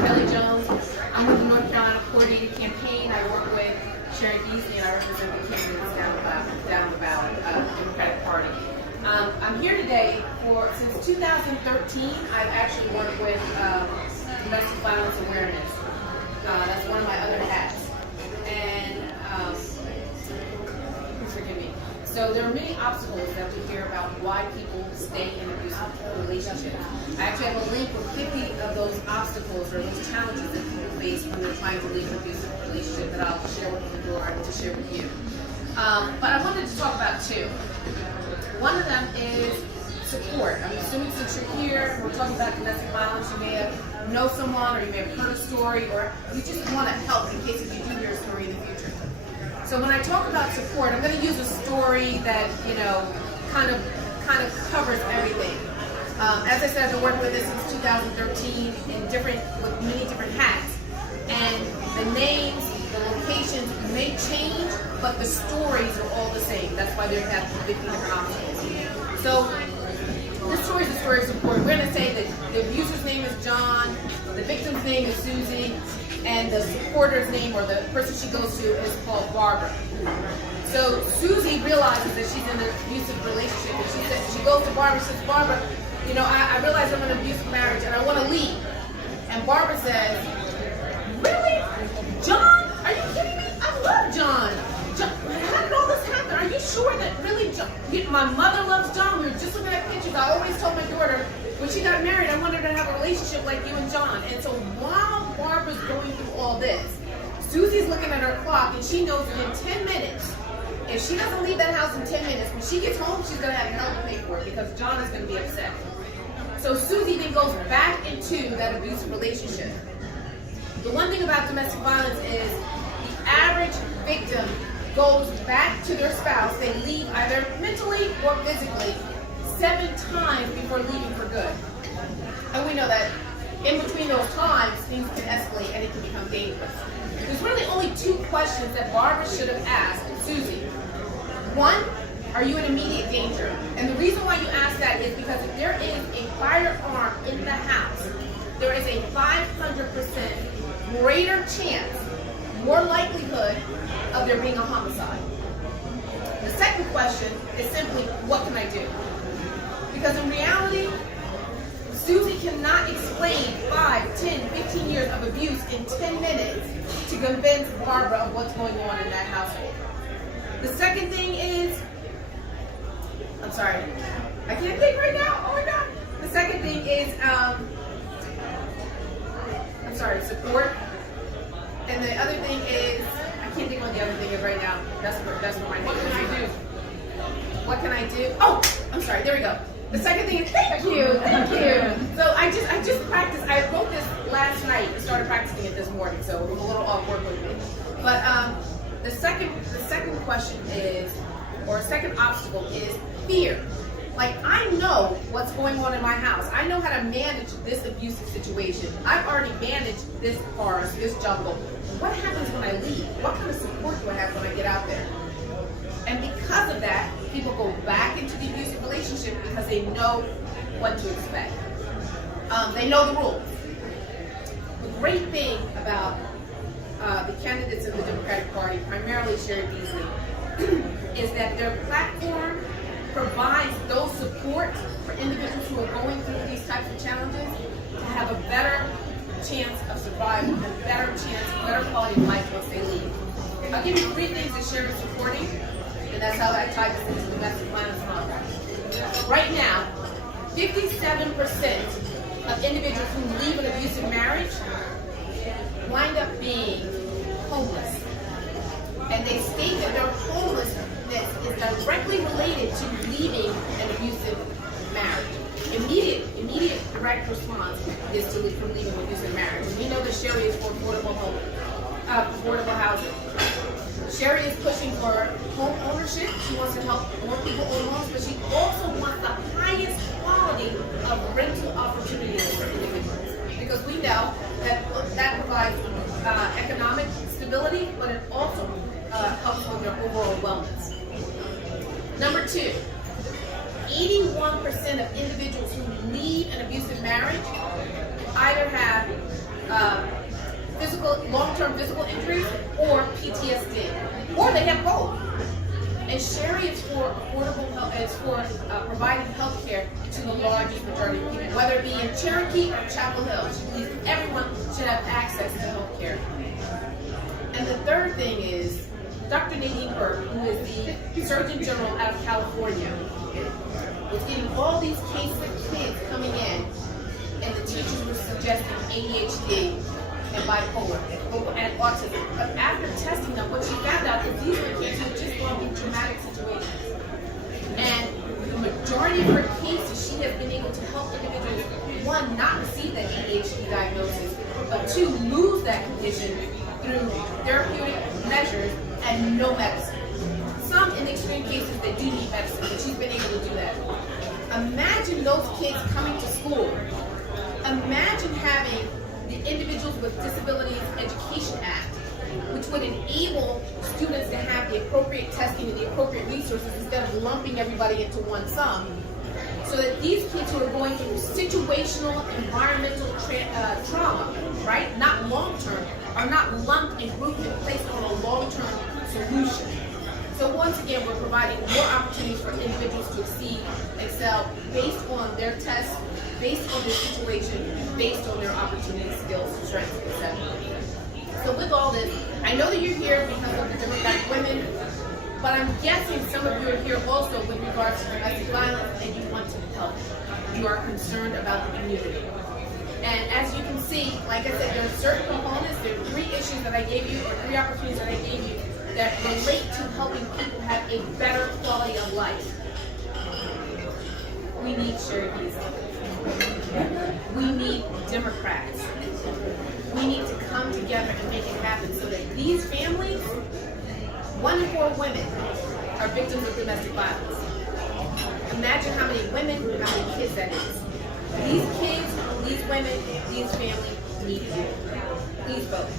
Kellye Jones. I'm with the North Carolina Coordinated Campaign. I work with Sherry Beasley, and I represent the candidates down the ballot, Democratic Party. I'm here today since 2013, I've actually worked with domestic violence awareness. That's one of my other hats. And forgive me. So there are many obstacles that we hear about why people stay in abusive relationships. I actually have a link with 50 of those obstacles or those challenges that people face when they're trying to leave an abusive relationship that I'll share with you or to share with you. But I wanted to talk about two. One of them is support. I'm assuming since you're here, we're talking about domestic violence, you may know someone, or you may have heard a story, or you just want to help in case if you do hear a story in the future. So when I talk about support, I'm going to use a story that kind of covers everything. As I said, I've been working with this since 2013 with many different hats, and the names, the locations may change, but the stories are all the same. That's why they have 50 different obstacles. So this story is a story of support. We're going to say that the abuser's name is John, the victim's name is Susie, and the supporter's name, or the person she goes to, is called Barbara. So Susie realizes that she's in an abusive relationship, and she goes to Barbara and says, Barbara, I realize I'm in an abusive marriage and I want to leave. And Barbara says, really? John? Are you kidding me? I love John. How did all this happen? Are you sure that really John? My mother loves John. We were just looking at pictures. I always told my daughter, when she got married, I wanted her to have a relationship like you and John. And so while Barbara's going through all this, Susie's looking at her clock, and she knows that in 10 minutes, if she doesn't leave that house in 10 minutes, when she gets home, she's going to have hell to pay for it because John is going to be upset. So Susie then goes back into that abusive relationship. The one thing about domestic violence is the average victim goes back to their spouse. They leave either mentally or physically 7 times before leaving for good. And we know that in between those times, things can escalate and it can become dangerous. There's really only 2 questions that Barbara should have asked Susie. One, are you in immediate danger? And the reason why you ask that is because if there is a firearm in the house, there is a 500% greater chance, more likelihood of there being a homicide. The second question is simply, what can I do? Because in reality, Susie cannot explain 5, 10, 15 years of abuse in 10 minutes to convince Barbara of what's going on in that household. The second thing is, I'm sorry, I can't think right now, oh my God. The second thing is, support. And the other thing is, I can't think what the other thing is right now. That's what my name is. What can I do? What can I do? Oh, I'm sorry, there we go. The second thing is, thank you. So I just practiced, I wrote this last night and started practicing it this morning, so it was a little off work with me. But the second question is, or second obstacle is fear. Like, I know what's going on in my house. I know how to manage this abusive situation. I've already managed this forest, this jungle. What happens when I leave? What kind of support do I have when I get out there? And because of that, people go back into the abusive relationship because they know what to expect. They know the rules. The great thing about the candidates of the Democratic Party, primarily Sherry Beasley, is that their platform provides those support for individuals who are going through these types of challenges to have a better chance of survival and better quality of life once they leave. I'll give you 3 things that Sherry is supporting, and that's how I tie this into domestic violence monitoring. Right now, 57% of individuals who leave an abusive marriage wind up being homeless. And they state that their homelessness is directly related to leaving an abusive marriage. Immediate direct response is to leave from leaving an abusive marriage. And we know that Sherry is for affordable housing. Sherry is pushing for home ownership. She wants to help more people own homes, but she also wants the highest quality of rental opportunities for individuals. Because we know that provides economic stability, but it also helps with their overall wellness. Number 2, 81% of individuals who leave an abusive marriage either have physical injuries or PTSD, or they have both. And Sherry is for affordable health. It's for providing health care to the largest majority of people, whether it be in Cherokee or Chapel Hill. She believes everyone should have access to health care. And the third thing is Dr. Nadine Burke, who is the Surgeon General out of California, was getting all these cases of kids coming in, and the teachers were suggesting ADHD and bipolar and autism. But after testing them, what she found out is these were kids who had just gone through traumatic situations. And the majority of her cases, she has been able to help individuals, one, not receive that ADHD diagnosis, but two, lose that condition through therapeutic measures and no medicine. Some, in the extreme cases, they do need medicine, but she's been able to do that. Imagine those kids coming to school. Imagine having the Individuals with Disabilities Education Act, which would enable students to have the appropriate testing and the appropriate resources instead of lumping everybody into one sum, so that these kids who are going through situational environmental trauma, right, not long-term, are not lumped and grouped and placed on a long-term solution. So once again, we're providing more opportunities for individuals to exceed, excel, based on their tests, based on their situation, based on their opportunities, skills, strengths, etc. So with all this, I know that you're here because of the Democratic women, but I'm guessing some of you are here also with regards to domestic violence, and you want to help. You are concerned about the community. And as you can see, like I said, there are certain components, there are 3 issues that I gave you, or 3 opportunities that I gave you, that relate to helping people have a better quality of life. We need Sherry Beasley. We need Democrats. We need to come together and make it happen so that these families, 1 in 4 women, are victims of domestic violence. Imagine how many women, how many kids that is. These kids, these women, these families need you. Please vote.